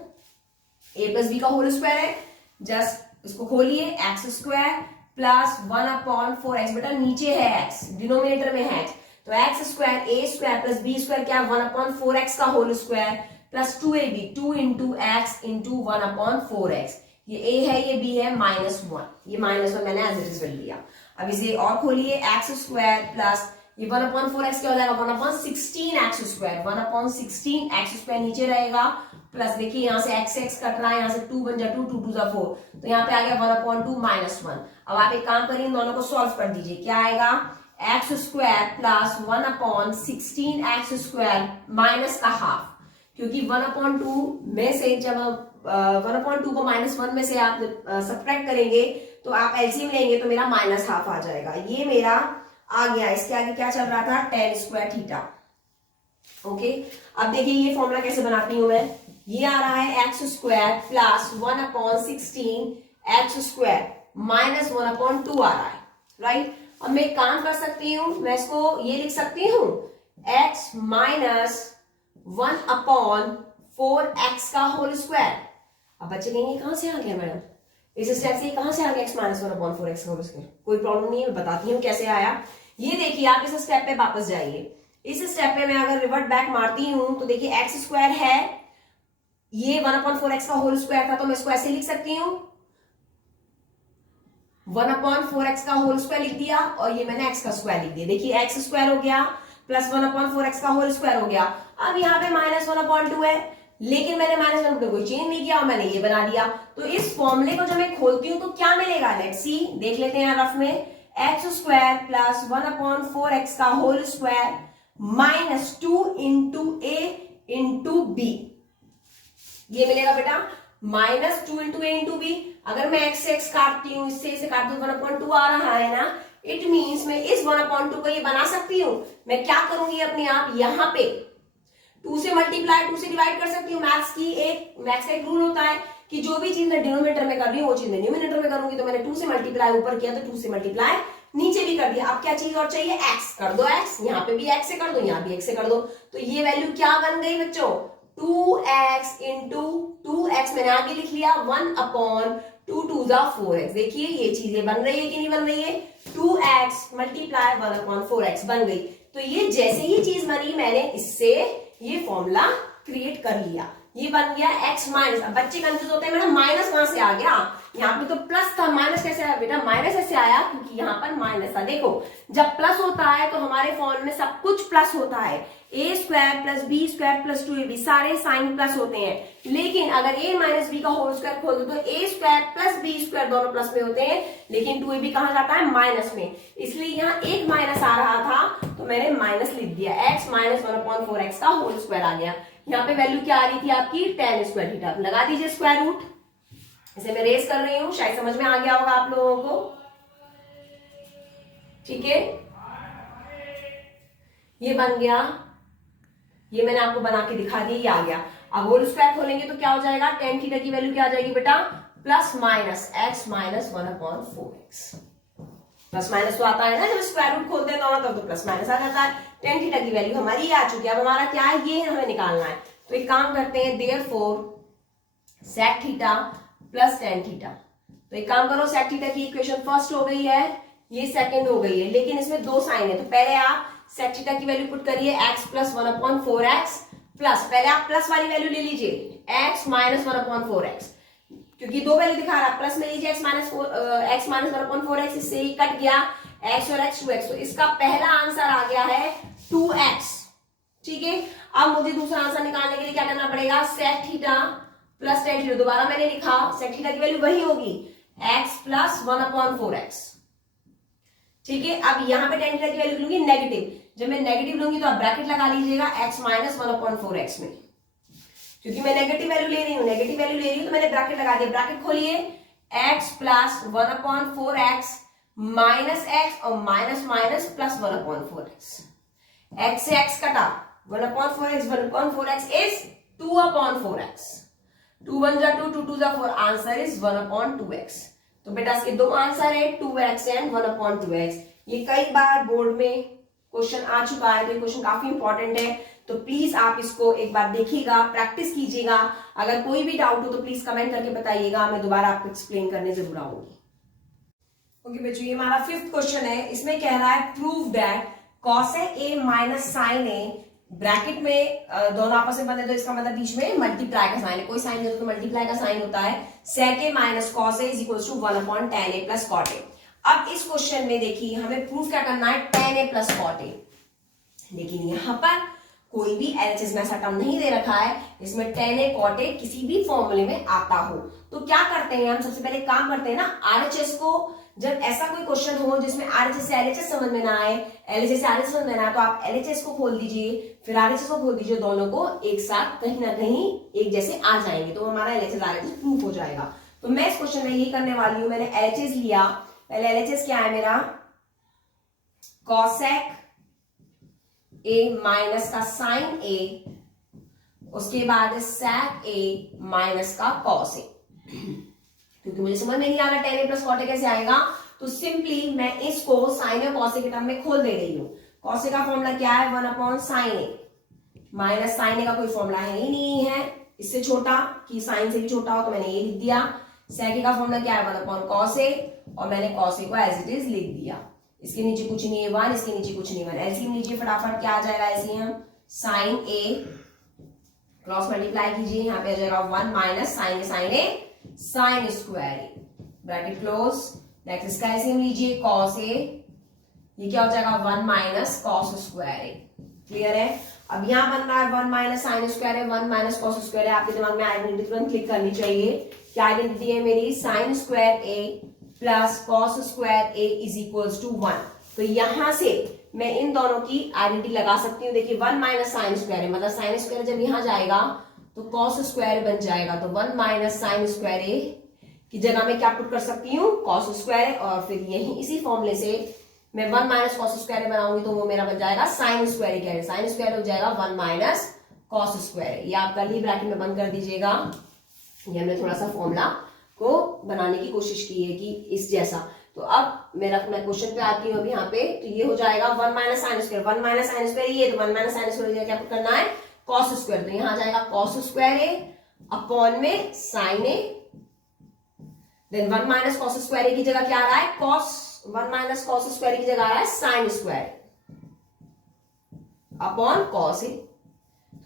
a plus b का होल स्क्वायर है, जस्ट इसको खोलिए, x स्क्वायर प्लस 1/4x, बेटा नीचे है x, डिनोमिनेटर में है, तो x square a square plus b square क्या 1/4x का whole square plus 2ab, 2 into x into 1/4x, ये a है ये b है -1, ये -1 मैंने एज इट इज कर लिया। अब इसे और खोलिए, x स्क्वायर प्लस ये 1/4x क्या हो जाएगा 1/16x स्क्वायर, 1/16x स्क्वायर नीचे रहेगा, प्लस देखिए यहाँ से x कट रहा है, यहाँ से 2 बन जा 2, 2 2 जा 4, तो यहाँ पे आ गया 1/2 -1। अब आप एक काम करिए, इन दोनों को सॉल्व कर दीजिए, क्या आएगा x square plus 1/16x square minus का हाफ, क्योंकि 1/2 में से जब 1/2 को -1 में से आप सब्ट्रैक्ट करेंगे तो आप एलसीएम लेंगे तो मेरा -1/2 आ जाएगा, ये मेरा आ गया। इसके आगे क्या चल रहा था, tan स्क्वायर थीटा। ओके, अब देखिए ये फॉर्मूला कैसे बनाती हूं मैं, ये आ रहा है x square plus 1/16x square minus 1/2 आ रहा है, राइट। अब मैं एक काम कर सकती हूं, मैं इसको ये लिख सकती हूं x माइनस 1/4x का होल स्क्वायर। अब बच्चे कहेंगे कहां से आ गया मैडम, इस स्टेप से कहां से आ गया x माइनस 1/4x का होल स्क्वायर, कोई प्रॉब्लम नहीं है, मैं बताती हूँ कैसे आया। ये देखिए आप इस स्टेप पे वापस जाइए, इस स्टेप पे मैं अगर रिवर्ट बैक मारती हूं तो देखिए x स्क्वायर है, ये 1/4x का होल स्क्वायर था, तो मैं इसको ऐसे लिख सकती हूं 1/4x का होल स्क्वायर लिख दिया और ये मैंने x का स्क्वायर लिख दिया। देखिए x स्क्वायर हो गया प्लस 1/4x का होल स्क्वायर हो गया। अब यहाँ पे -1/2 है, लेकिन मैंने -1 पे कोई चेंज नहीं किया और मैंने ये बना दिया। तो इस फॉर्मूले को जब मैं खोलती हूं तो क्या मिलेगा, लेट्स सी, देख लेते हैं रफ में, x स्क्वायर प्लस 1/4x का whole square minus 2 into a into b, ये मिलेगा बेटा -2 इंटू a इंटू b। अगर मैं x से x काटती हूँ, इससे इसे काट दूं 1/2 आ रहा है ना, इट मीन्स मैं इस 1/2 को ये बना सकती हूँ। मैं क्या करूंगी अपने आप, यहाँ पे 2 से मल्टीप्लाई 2 से डिवाइड कर सकती हूँ। मैथ्स का एक रूल होता है कि जो भी चीज मैं डिनोमिनेटर में कर रही हूँ वो चीज मैं न्यूमिनेटर में करूंगी। तो मैंने 2 से मल्टीप्लाई ऊपर किया तो 2 से मल्टीप्लाई नीचे भी कर दिया। अब क्या चीज और चाहिए, x कर दो, x यहाँ पे भी x से कर दो, यहाँ भी x से कर दो, तो ये वैल्यू क्या बन गई बच्चों, 2x इंटू 2x मैंने आगे लिख लिया 1/2 2 4x। देखिए ये चीजें बन रही है कि नहीं बन रही है, 2x मल्टीप्लाई 1/4x बन गई। तो ये जैसे ही चीज बनी मैंने इससे ये फॉर्मूला क्रिएट कर लिया। ये बन गया x माइनस। अब बच्चे कंफ्यूज होते हैं मैडम माइनस कहां से आ गया, यहाँ पे तो प्लस था, माइनस कैसे आया बेटा? माइनस ऐसे आया क्योंकि यहाँ पर माइनस था। देखो जब प्लस होता है तो हमारे फॉर्म में सब कुछ प्लस होता है, a square plus b square plus 2ab सारे साइन प्लस होते हैं। लेकिन अगर a माइनस बी का होल स्क्वायर खोल दो तो a square plus b square दोनों प्लस में होते हैं, लेकिन 2ab कहां जाता है? माइनस में। इसलिए यहाँ एक माइनस आ रहा था तो मैंने माइनस लिख दिया, x माइनस 1/4x का होल स्क्वायर आ गया। यहाँ पे वैल्यू क्या आ रही थी आपकी? tan square theta. लगा दीजिए स्क्वायर रूट। इसे मैं रेस कर रही हूं, शायद समझ में आ गया होगा आप लोगों को। ठीक है, ये बन गया, ये मैंने आपको बना के दिखा दिया, ये आ गया। अब होल स्क्वायर खोलेंगे तो क्या हो जाएगा? tan थीटा की वैल्यू क्या आ जाएगी बेटा? Plus minus x minus 1/4x। Plus minus तो आता है ना जब स्क्वायर रूट खोलते हैं दोनों, तब तो प्लस माइनस आ जाता है। tan थीटा की वैल्यू हमारी आ चुकी है। अब हमारा क्या है? ये हमें निकालना है। तो एक काम करते हैं, therefore sec theta plus tan theta. तो एक काम करो, sec थीटा की इक्वेशन फर्स्ट हो गई है, ये सेकंड हो गई है, लेकिन इसमें दो साइन है। तो पहले आप sec थीटा की वैल्यू पुट करिए x प्लस 1/4x प्लस, पहले आप प्लस वाली वैल्यू ले लीजिए x माइनस 1/4x, क्योंकि दो वैल्यू दिखा रहा है, प्लस में लीजिए x माइनस 1/4x, इससे ही कट गया x और x 2x। तो इसका पहला आंसर आ गया है 2x। ठीक है, अब मुझे दूसरा आंसर निकालने के लिए क्या करना पड़ेगा? sec theta plus tan theta. दोबारा मैंने लिखा, sec थीटा की वैल्यू वही होगी x प्लस 1/4x। ठीक है, अब यहाँ पे tan थीटा की वैल्यू लूंगी नेगेटिव। जब मैं नेगेटिव लूंगी तो आप ब्रैकेट लगा लीजिएगा x माइनस 1/4x में, क्योंकि मैं नेगेटिव वैल्यू ले रही हूँ, नेगेटिव वैल्यू ले रही हूँ तो मैंने ब्रैकेट लगा दिया। ब्रैकेट खोलिए, x plus 1/4x minus x और minus minus plus 1/4x। x से x कटा, 1/4x 1/4x इज 2/4x। 2 1 जा 2, 2 2 जा 4, आंसर इज 1/2x। तो बेटा इसके दो आंसर है, 2x एंड 1/2x। ये कई बार बोर्ड में क्वेश्चन आ चुका है, तो ये क्वेश्चन काफी इंपॉर्टेंट है। तो प्लीज आप इसको एक बार देखिएगा, प्रैक्टिस कीजिएगा। अगर कोई भी डाउट हो तो प्लीज कमेंट करके बताइएगा, मैं दोबारा आपको एक्सप्लेन करने जरूर आऊंगी। ओके बच्चों, ये हमारा 5th क्वेश्चन है। इसमें कह रहा है prove that cosec a minus sin a, bracket में दोनों आपस में बने तो इसका मतलब बीच में मल्टीप्लाई का साइन है, कोई साइन नहीं तो मल्टीप्लाई का साइन होता है। sec a minus cos a is equal to 1/tan a plus cot a। अब इस क्वेश्चन में देखिए हमें प्रूफ क्या करना है? tan a plus cot a। लेकिन यहां पर कोई भी LHS में ऐसा टर्म नहीं दे रखा है इसमें tan a cot a किसी भी फॉर्मूले में आता हो। तो क्या करते हैं हम? सबसे पहले काम करते हैं ना, RHS को, जब ऐसा कोई क्वेश्चन हो जिसमें RHS से LHS समझ में ना आए, LHS से RHS समझ में ना आए, तो आप LHS को खोल दीजिए, फिर RHS को खोल दीजिए, दोनों को एक साथ कहीं ना कहीं एक जैसे आ जाएंगे, तो हमारा LHS RHS प्रूफ हो जाएगा। तो मैं इस क्वेश्चन में यही करने वाली हूं। मैंने LHS लिया, पहले LHS क्या है मेरा? cosec a माइनस का sin a, उसके बाद sec a माइनस का cos a। क्योंकि मुझे समझ में नहीं आ रहा tan a plus cot a कैसे आएगा, तो सिंपली मैं इसको sin और cos a के टर्म में खोल दे रही हूँ। cos a का फॉर्मूला क्या है? 1/sin a minus sin a का कोई फॉर्मूला है ही नहीं है इससे छोटा, कि sin से भी छोटा हो, तो मैंने ये लिख दिया। sec a का फॉर्मूला क्या है? 1/cos a, और मैंने cos a को एज इट इज लिख दिया। इसके नीचे कुछ नहीं है 1, इसके नीचे कुछ नहीं 1। एलसीएम लीजिए फटाफट, क्या आ जाएगा LCM? sin a cross multiply कीजिए, यहाँ पे आ जाएगा 1 minus sin a sin square a, bracket close. Next इसका एलसीएम लीजिए cos a, ये क्या हो जाएगा? 1 minus cos square a। Clear है? अब यहाँ बन रहा है 1 माइनस sin स्क्वायर है, 1 माइनस cos स्क्वायर है। आपके दिमाग में आइडेंटिटी तुरंत क्लिक करनी चाहिए। क्या आइडेंटिटी है मेरी? sin square a plus cos square a is equals to 1। तो यहां से मैं इन दोनों की आइडेंटिटी लगा सकती हूँ। देखिए 1 माइनस साइन स्क्वायर है, मतलब साइन स्क्वायर जब यहां जाएगा तो cos स्क्वायर बन जाएगा। तो 1 माइनस साइन स्क्वायर a की जगह में क्या पुट कर सकती हूँ? cos स्क्वायर, और फिर यही इसी फॉर्मूले से मैं 1 माइनस cos स्क्वायर बनाऊंगी तो वो मेरा बन जाएगा साइन स्क्वायर। क्या है? साइन स्क्वायर हो जाएगा 1 माइनस cos स्क्वायर। ये आप कर ली, ब्रैकेट में बंद कर दीजिएगा। ये हमने थोड़ा सा फॉर्मूला को बनाने की कोशिश की है कि इस जैसा। तो अब मैं क्वेश्चन पे आती हूँ अब यहाँ पे, तो ये हो जाएगा 1 minus sine square, 1 minus sine square ये, तो 1 माइनस साइन स्क्वायर क्या पुट करना है? cos square. तो यहाँ आ जाएगा cos स्क्वायर a अपॉन में sin a, then 1 minus cos square a की जगह क्या आ रहा है? 1 माइनस cos स्क्वायर की जगह आ रहा है sin square upon cos a।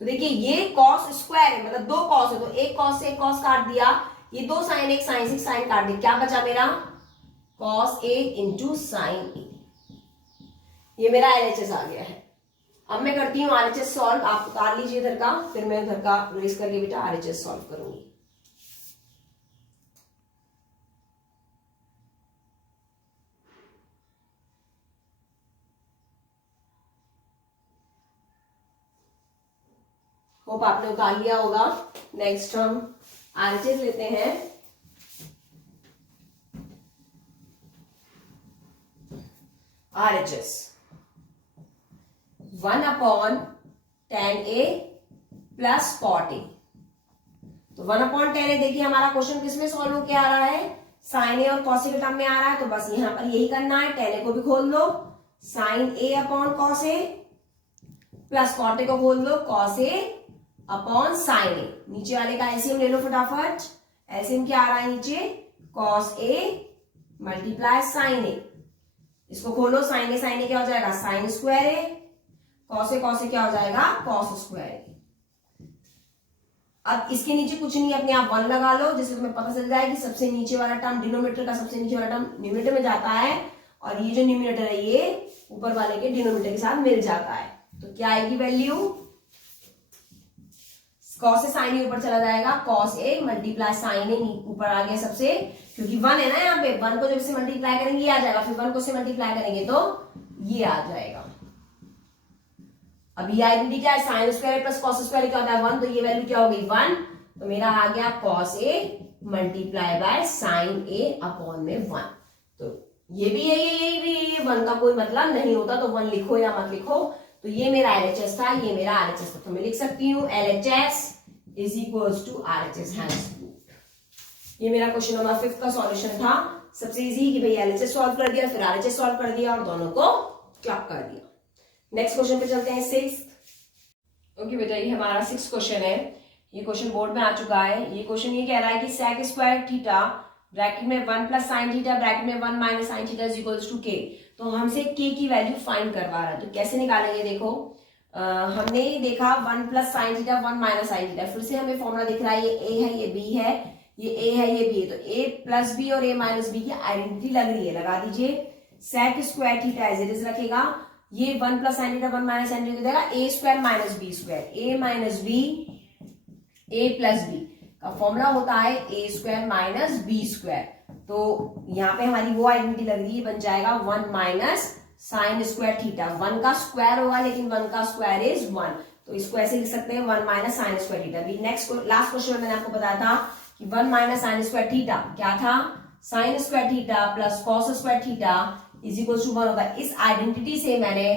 तो देखिए ये कॉस स्क्वायर है, मतलब 2 कॉस है, तो एक कॉस से एक कॉस काट दिया, ये 2 साइन एक साइन से एक साइन काट दिया, क्या बचा मेरा कॉस ए इंटू साइन ए। ये मेरा एलएचएस आ गया है। अब मैं करती हूँ आरएचएस सॉल्व, आप उतार लीजिए इधर का, फिर मैं उधर का रेस करके बेटा आरएचएस सॉल्व करूंगी। होप आपने उतार लिया होगा। नेक्स्ट हम आरएचएस लेते हैं। RHS 1/10A plus cot A। तो 1/10 है, देखिए हमारा क्वेश्चन किसमें सॉल्व होके आ रहा है, साइन ए और कॉस ए के टर्म में आ रहा है, तो बस यहां पर यही करना है, 10A को भी खोल दो sine a upon cos a, plus cot a को खोल दो cos a upon sine a. नीचे वाले का एलसीएम ले लो फटाफट। एलसीएम क्या आ रहा है नीचे, कॉस ए मल्टीप्लाई साइन ए, इसको खोलो, साइन ए क्या हो जाएगा साइन स्क्वायर ए, कॉस ए क्या हो जाएगा कॉस स्क्वायर ए। अब इसके नीचे कुछ नहीं, अपने आप 1 लगा लो, जिससे तुम्हें पता चल जाए कि सबसे नीचे वाला टर्म डिनोमिनेटर का सबसे नीचे वाला टर्म न्यूमरेटर में जाता है, और ये जो न्यूमरेटर है ये ऊपर वाले के डिनोमिनेटर के साथ मिल जाता है। तो क्या आएगी वैल्यू, कॉस ए साइन ए ऊपर चला जाएगा, कॉस ए मल्टीप्लाई साइन ए ऊपर आ गया सबसे, क्योंकि 1 है ना यहाँ पे, 1 को जब से मल्टीप्लाई करेंगे ये आ जाएगा, फिर 1 को से मल्टीप्लाई करेंगे तो ये आ जाएगा। अब ये आइडेंटिटी क्या है, sign square plus cos square क्या होता है 1, तो ये वैल्यू क्या हो गई 1, तो मेरा आ गया cos A multiply by sine a upon में 1। तो ये भी है, ये भी है, 1 का कोई मतलब नहीं होता, तो 1 लिखो या मत लिखो। तो ये मेरा एलएचएस था, ये मेरा आरएचएस था, तो मैं लिख सकती हूँ LHS is equals to RHS hence. ये मेरा क्वेश्चन नंबर 5 का सॉल्यूशन था। सबसे इजी कि भाई एलएचएस सॉल्व कर दिया, फिर आरएचएस सॉल्व कर दिया और दोनों को क्लब कर दिया। नेक्स्ट क्वेश्चन पे चलते हैं 6। ओके बेटा, ये हमारा 6 क्वेश्चन है। ये क्वेश्चन बोर्ड में आ चुका है। ये क्वेश्चन ये कह रहा है कि sec स्क्वायर थीटा ब्रैकेट में 1 प्लस साइन थीटा ब्रैकेट में 1 minus sine theta is equals to k. तो हमसे के की वैल्यू फाइंड करवा रहा है, तो कैसे निकालेंगे देखो। हमने देखा 1 plus sine theta 1 minus sine theta, फिर से हमें फॉर्मूला दिख रहा है, ये ए है ये बी है, ये ए है ये बी है, तो ए प्लस बी और ए माइनस बी की आइडेंटिटी लग रही है, लगा दीजिए। sec square theta as it is रखेगा, ये 1 plus sine theta 1 minus sine theta देगा a square minus B square, a minus b a plus b का फॉर्मूला होता है a square minus B square. तो यहाँ पे हमारी वो आइडेंटिटी लग रही है, बन जाएगा 1 माइनस साइन स्क्वायर थीटा, 1 का स्क्वायर होगा लेकिन 1 का स्क्वायर इज 1, तो इसको ऐसे लिख सकते हैं 1 माइनस साइन स्क्वायर थीटा। अभी नेक्स्ट लास्ट क्वेश्चन में मैंने आपको बताया था कि 1 माइनस साइन स्क्वायर थीटा क्या था, sine square theta plus cos square theta is equal to 1 होगा। इस आइडेंटिटी से मैंने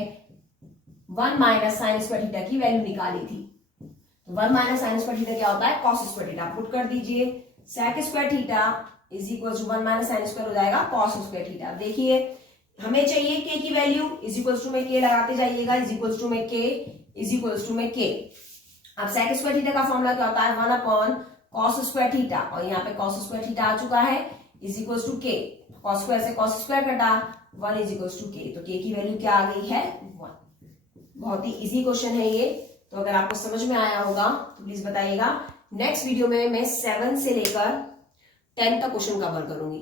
1 माइनस साइन स्क्वायर थीटा की वैल्यू निकाली थी। 1 माइनस साइन स्क्वायर थीटा क्या होता है, कॉस स्क्वायर थीटा। पुट कर दीजिए, sec square theta is equal to 1 minus sine square हो जाएगा कॉस स्क्वायर थीटा। अब देखिए हमें चाहिए के की वैल्यू, इज इक्वल टू में के लगाते जाइएगा, इज इक्वल टू में के इज इक्वल टू में के। अब sec स्क्वायर थीटा का फॉर्मूला क्या होता है 1 अपॉन कॉस स्क्वायर थीटा, और यहाँ पे कॉस स्क्वायर थीटा आ चुका है, इज इक्वल टू के, कॉस स्क्वायर से कॉस स्क्वायर कटा 1 इज इक्वल टू के, तो के की वैल्यू क्या आ गई है 1। बहुत ही इजी क्वेश्चन है ये, तो अगर आपको समझ में आया होगा तो प्लीज बताइएगा। नेक्स्ट वीडियो में मैं 7 से लेकर 10 तक क्वेश्चन कवर करूंगी।